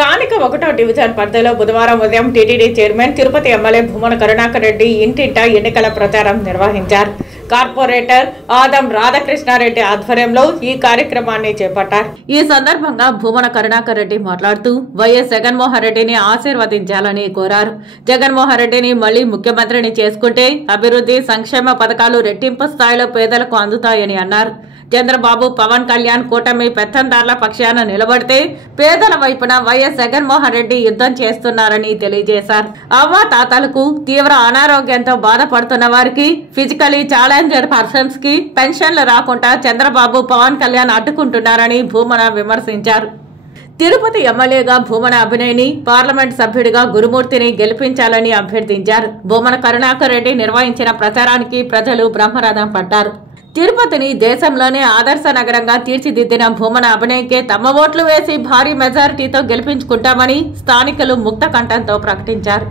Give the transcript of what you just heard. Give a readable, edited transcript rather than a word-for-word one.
స్థానిక 1వ డివిజన్ పరిధిలో బుధవారం ఉదయం టీటీడీ చైర్మన్ తిరుపతి ఎమ్మెల్యే భూమన కరుణాకర్ రెడ్డి ఇంటింట ఎన్నికల ప్రచారం నిర్వహించారు. కార్పొరేటర్ ఆదం రాధాకృష్ణారెడ్డి ఆధ్వర్యంలో ఈ కార్యక్రమాన్ని చేపట్టారు. ఈ సందర్భంగా భూమన కరుణాకర్ రెడ్డి మాట్లాడుతూ వైఎస్ జగన్మోహన్ రెడ్డిని ఆశీర్వదించాలని కోరారు. జగన్మోహన్ రెడ్డిని మళ్లీ ముఖ్యమంత్రిని చేసుకుంటే అభివృద్ధి సంక్షేమ పథకాలు రెట్టింపు స్థాయిలో పేదలకు అందుతాయని అన్నారు. చంద్రబాబు పవన్ కళ్యాణ్ కూటమి పెత్తందార్ల పక్షాన నిలబడితే పేదల వైపున వైఎస్ జగన్మోహన్ రెడ్డి యుద్ధం చేస్తున్నారని తెలియజేశారు. అవ్వాతాతలకు తీవ్ర అనారోగ్యంతో బాధపడుతున్న వారికి ఫిజికలీ ఛాలెంజర్ పర్సన్స్ కి పెన్షన్లు రాకుండా చంద్రబాబు పవన్ కళ్యాణ్ అడ్డుకుంటున్నారని భూమన విమర్శించారు. తిరుపతి ఎమ్మెల్యేగా భూమన అభినయని, పార్లమెంట్ సభ్యుడిగా గురుమూర్తిని గెలిపించాలని అభ్యర్థించారు. భూమన కరుణాకర్ రెడ్డి నిర్వహించిన ప్రచారానికి ప్రజలు బ్రహ్మరథం పట్టారు. తిరుపతిని దేశంలోనే ఆదర్శ నగరంగా తీర్చిదిద్దిన భూమన అభినయకే తమ ఓట్లు వేసి భారీ మెజారిటీతో గెలిపించుకుంటామని స్థానికులు ముక్త కంఠంతో ప్రకటించారు.